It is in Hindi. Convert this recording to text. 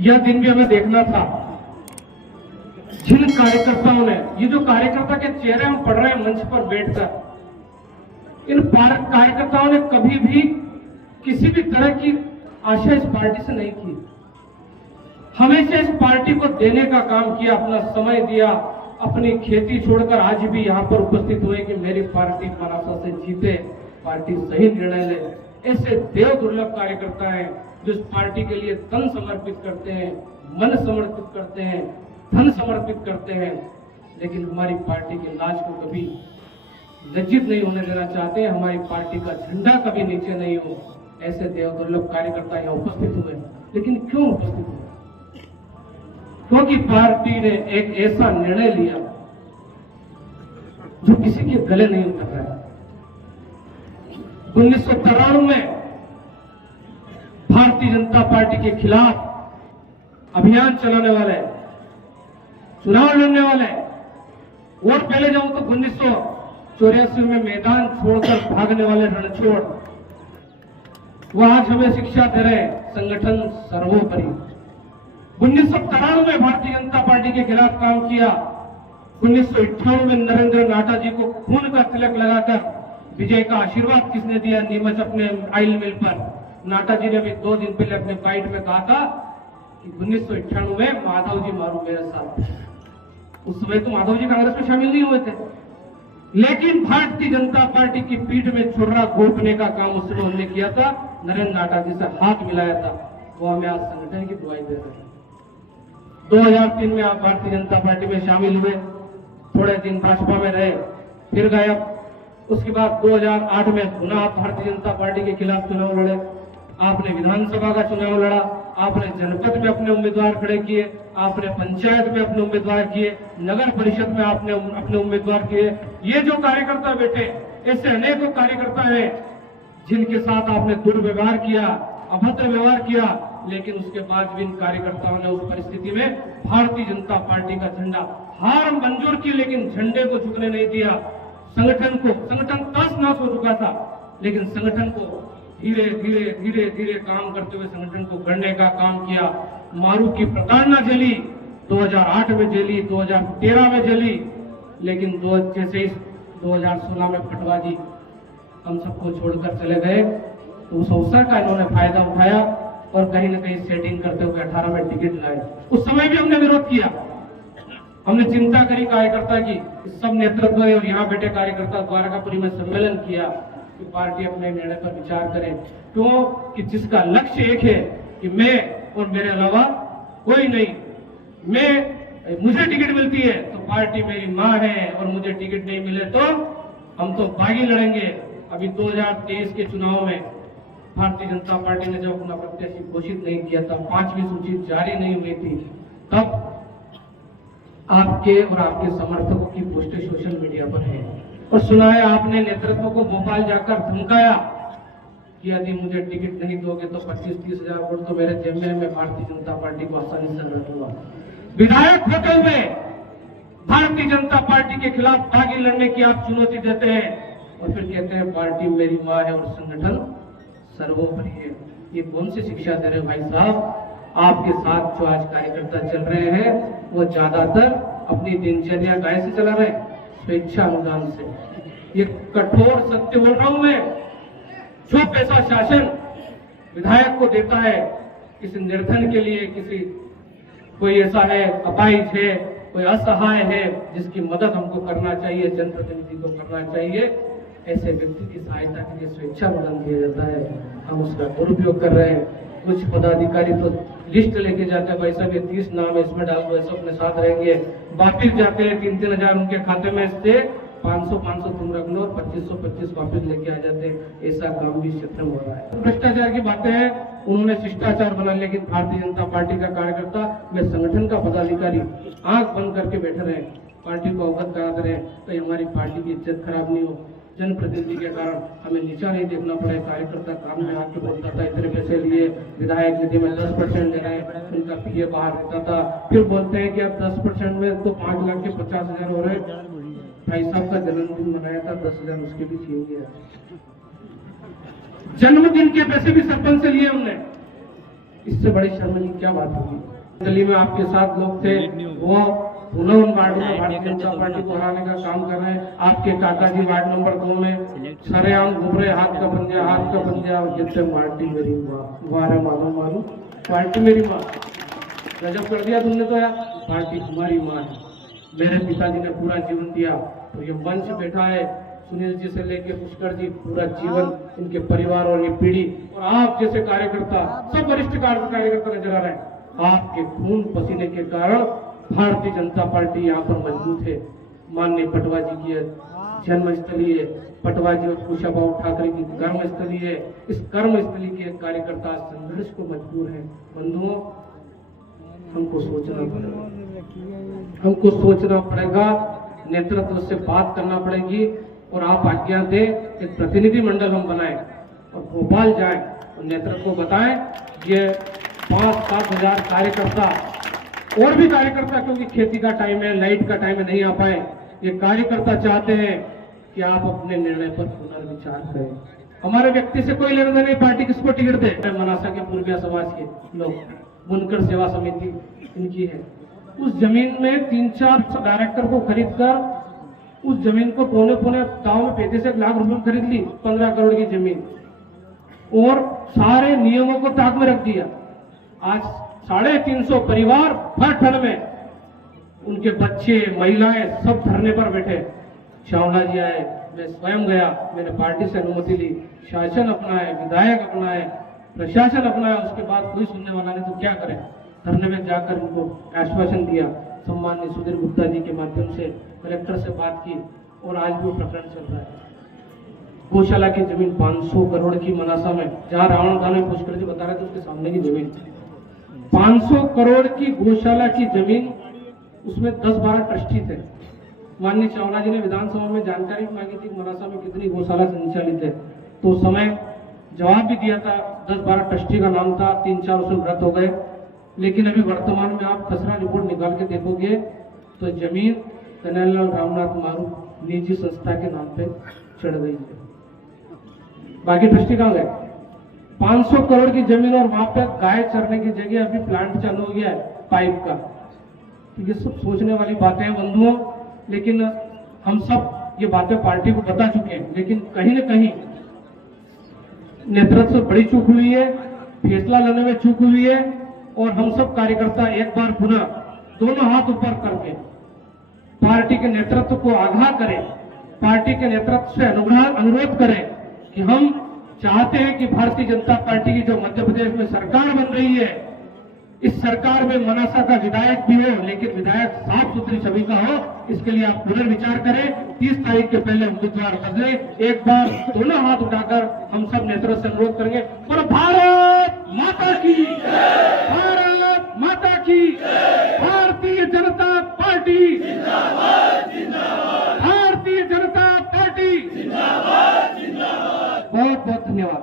यह दिन भी हमें देखना था। जिन कार्यकर्ताओं ने, ये जो कार्यकर्ता के चेहरे हम पढ़ रहे हैं मंच पर बैठकर, इन कार्यकर्ताओं ने कभी भी किसी भी तरह की आशा इस पार्टी से नहीं की। हमेशा इस पार्टी को देने का काम किया, अपना समय दिया, अपनी खेती छोड़कर आज भी यहाँ पर उपस्थित हुए कि मेरी पार्टी मनासा से जीते, पार्टी सही निर्णय ले। ऐसे देव दुर्लभ कार्यकर्ता हैं जो इस पार्टी के लिए तन समर्पित करते हैं, मन समर्पित करते हैं, धन समर्पित करते हैं, लेकिन हमारी पार्टी के लाज को कभी लज्जित नहीं होने देना चाहते हैं। हमारी पार्टी का झंडा कभी नीचे नहीं हो। ऐसे देव दुर्लभ कार्यकर्ता यहाँ उपस्थित हुए, लेकिन क्यों उपस्थित हुए? क्योंकि पार्टी ने एक ऐसा निर्णय लिया जो किसी के गले नहीं उतर रहा है। 1993 में भारतीय जनता पार्टी के खिलाफ अभियान चलाने वाले, चुनाव लड़ने वाले, और पहले जाऊं तो 1984 में मैदान छोड़कर भागने वाले रणछोड़, वह आज हमें शिक्षा दे रहे संगठन सर्वोपरि। 1993 में भारतीय जनता पार्टी के खिलाफ काम किया। 1998 में नरेंद्र नाटा जी को खून का तिलक लगाकर विजय का आशीर्वाद किसने दिया? नीमच अपने आइल मिल पर। नाटा जी ने भी 2 दिन पहले अपने बाइट में कहा था कि 1998 में माधव जी मारू मेरे साथ। उस समय तो माधव जी कांग्रेस में शामिल नहीं हुए थे, लेकिन भारतीय जनता पार्टी की पीठ में छुरा घोंपने का काम उस समय उन्होंने किया था। नरेंद्र नाटा जी से हाथ मिलाया था। वो हमें आज संगठन की दुआई दे रहे हैं। 2003 में आप भारतीय जनता पार्टी में शामिल हुए, थोड़े दिन भाजपा में रहे, फिर गायब। उसके बाद 2008 में पुनः आप भारतीय जनता पार्टी के खिलाफ चुनाव लड़े। आपने विधानसभा का चुनाव लड़ा, आपने जनपद में अपने उम्मीदवार खड़े किए, आपने पंचायत में अपने उम्मीदवार किए, नगर परिषद में आपने अपने उम्मीदवार किए। ये जो कार्यकर्ता बैठे, ऐसे अनेकों कार्यकर्ता हैं जिनके साथ आपने दुर्व्यवहार किया, अभद्र व्यवहार किया, लेकिन उसके बाद भी इन कार्यकर्ताओं ने उस परिस्थिति में भारतीय जनता पार्टी का झंडा, हार मंजूर की, लेकिन झंडे को झुकने नहीं दिया। संगठन तस नस हो चुका था, लेकिन संगठन को धीरे धीरे काम करते हुए संगठन को गढ़ने का काम किया। मारू की प्रताड़ना झेली, 2008 में झेली, 2013 में झेली, लेकिन जैसे ही 2016 में पटवा जी हम सबको छोड़कर चले गए, तो उस अवसर का इन्होंने फायदा उठाया और कहीं न कहीं सेटिंग करते हुए 18 में टिकट लाए। उस समय भी हमने विरोध किया, हमने चिंता करी कार्यकर्ता की, सब नेतृत्व और यहाँ बैठे कार्यकर्ता द्वारकापुरी में सम्मेलन किया कि पार्टी अपने निर्णय पर विचार करे। क्यों? कि जिसका लक्ष्य एक है कि मैं और मेरे अलावा कोई नहीं, मुझे टिकट मिलती है तो पार्टी मेरी माँ है, और मुझे टिकट नहीं मिले तो हम तो बागी लड़ेंगे। अभी 2023 के चुनाव में भारतीय जनता पार्टी ने जब अपना प्रत्याशी घोषित नहीं किया था, 5वीं सूची जारी नहीं हुई थी, तब आपके और आपके समर्थकों की पोस्टें सोशल मीडिया पर है, और सुना है आपने नेतृत्व को भोपाल जाकर धमकाया कि यदि मुझे टिकट नहीं दोगे तो 25-30 हजार वोट तो मेरे जेब में, मैं भारतीय जनता पार्टी को आसानी से हरा दूंगा। विधायक होते हुए भारतीय जनता पार्टी के खिलाफ बागी लड़ने की आप चुनौती देते हैं, और फिर कहते हैं पार्टी मेरी माँ है और संगठन सर्वोपरि है। ये कौन सी शिक्षा दे रहे भाई साहब? आपके साथ जो आज कार्यकर्ता चल रहे हैं वो ज्यादातर अपनी दिनचर्या कैसे चला रहे हैं? स्वेच्छा अनुदान से। ये कठोर सत्य बोल रहा हूं मैं। जो पैसा शासन विधायक को देता है किसी निर्धन के लिए, किसी कोई ऐसा है अपाहिज है, कोई असहाय है जिसकी मदद हमको करना चाहिए, जनप्रतिनिधि को करना चाहिए, ऐसे व्यक्ति की सहायता के लिए स्वेच्छा अनुदान दिया जाता है। हम उसका दुरुपयोग कर रहे हैं। कुछ पदाधिकारी तो लिस्ट लेके जाते हैं, भाई साहब ये 30 नाम है, इसमें डाल दो, ऐसे अपने साथ रहेंगे, वापिस जाते हैं 3-3 हजार उनके खाते में से 500 तुम रख लो और 2525 वापिस लेके आ जाते हैं। ऐसा काम भी क्षेत्र में हो रहा है। भ्रष्टाचार की बातें हैं, उन्होंने शिष्टाचार बना, लेकिन भारतीय जनता पार्टी का कार्यकर्ता, मैं संगठन का पदाधिकारी आंख बंद करके बैठे रहे, पार्टी को अवगत कराते रहे, तो हमारी पार्टी की इज्जत खराब नहीं हो। जनप्रतिनिधि के कारण हमें नीचा नहीं देखना पड़े। कार्यकर्ता काम में आके बोलता था इतने पैसे लिए, विधायक निधि में 10% दे रहे हैं, उनका पीए बाहर रहता था, फिर बोलते हैं कि अब 10% में तो 5 लाख के 50 हजार हो रहे। भाई साहब का जन्मदिन मनाया था, 10 हजार उसके भी चाहिए। जन्मदिन के पैसे भी सरपंच से लिए हमने, इससे बड़ी शर्म की क्या बात होगी। दिल्ली में आपके साथ लोग थे, वो पुनः उन वार्डों में भारतीय जनता पार्टी को हराने का काम कर रहे हैं। आपके काका जी वार्ड नंबर 2 में सरेआम घूम रहे, हाथ का पंजा और जितने पार्टी मेरी माँ, वारे मालूम पार्टी मेरी माँ। गजब कर दिया तुमने तो यार, पार्टी तुम्हारी माँ है। मेरे पिताजी ने पूरा जीवन दिया, तो ये मंच बैठा है सुनील जी से लेके पुष्कर जी, पूरा जीवन इनके परिवार और ये पीढ़ी और आप जैसे कार्यकर्ता, सब वरिष्ठ कार्यकर्ता नजर आ रहे हैं। आपके खून पसीने के कारण भारतीय जनता पार्टी यहाँ पर मजबूत है। माननीय पटवा जी की जन्मस्थली है, पटवा जी और कुशाभाऊ ठाकरे की कर्मस्थली है। इस कर्मस्थली के कार्यकर्ता संघर्ष को मजबूर है। बंधुओं, हमको सोचना पड़ेगा, नेतृत्व से बात करना पड़ेगी और आप आज्ञा दें, एक प्रतिनिधि मंडल हम बनाएं और भोपाल जाएं और नेतृत्व को बताएं। ये 5-7 हजार कार्यकर्ता और भी कार्यकर्ता, क्योंकि खेती का टाइम है, लाइट का टाइम है, नहीं आ पाए, ये कार्यकर्ता चाहते हैं कि आप अपने निर्णय पर पुनर्विचार करें। हमारे व्यक्ति से कोई लेना नहीं, पार्टी किसको टिकट दे। मनासा के पूर्विया समाज के लोग, बुनकर सेवा समिति इनकी है। उस जमीन में 3-4 डायरेक्टर को खरीद कर उस जमीन को पौने दाव में 35 लाख रुपए में खरीद ली, 15 करोड़ की जमीन, और सारे नियमों को ताक में रख दिया। आज 350 परिवार भर ठंड में, उनके बच्चे महिलाएं सब धरने पर बैठे। चावला जी आए, मैं स्वयं गया, मैंने पार्टी से अनुमति ली, शासन अपनाए, विधायक अपनाए, प्रशासन अपनाया, उसके बाद कोई सुनने वाला नहीं, तो क्या करें। धरने में जाकर उनको आश्वासन दिया। सम्माननीय सुधीर गुप्ता जी के माध्यम से कलेक्टर से बात की और आज भी प्रकरण चल रहा है। गौशाला की जमीन 500 करोड़ की मनासा में, जहां रावण दान में पुष्कर जी बता रहे थे उसके सामने की जमीन 500 करोड़ की गौशाला की जमीन, उसमें 10-12 ट्रस्टी थे। माननीय चावला जी ने विधानसभा में जानकारी मांगी थी मनासा में कितनी गौशाला संचालित है, तो उस समय जवाब भी दिया था, 10-12 ट्रस्टी का नाम था, 3-4 उसमें व्रत हो गए। लेकिन अभी वर्तमान में आप खसरा रिपोर्ट निकाल के देखोगे तो जमीन कन्हैयालाल रामनाथ मारू निजी संस्था के नाम पे चढ़ गई है। बाकी ट्रस्टी कहाँ गए? 500 करोड़ की जमीन और वहां पे गाय चरने की जगह अभी प्लांट चालू हो गया है पाइप का। तो ये सब सोचने वाली बातें हैं बंधुओं, लेकिन हम सब ये बातें पार्टी को बता चुके हैं, लेकिन कहीं न कहीं नेतृत्व से बड़ी चूक हुई है, फैसला लेने में चूक हुई है। और हम सब कार्यकर्ता एक बार पुनः दोनों हाथ ऊपर करके पार्टी के नेतृत्व को आगाह करें, पार्टी के नेतृत्व से अनुरोध करें कि हम चाहते हैं कि भारतीय जनता पार्टी की जो मध्य प्रदेश में सरकार बन रही है, इस सरकार में मनासा का विधायक भी हो, लेकिन विधायक साफ सुथरी छवि का हो। इसके लिए आप पुनर्विचार करें। 30 तारीख के पहले उम्मीदवार बदले। एक बार दोनों हाथ उठाकर हम सब नेतृत्व से अनुरोध करेंगे और भारत माता की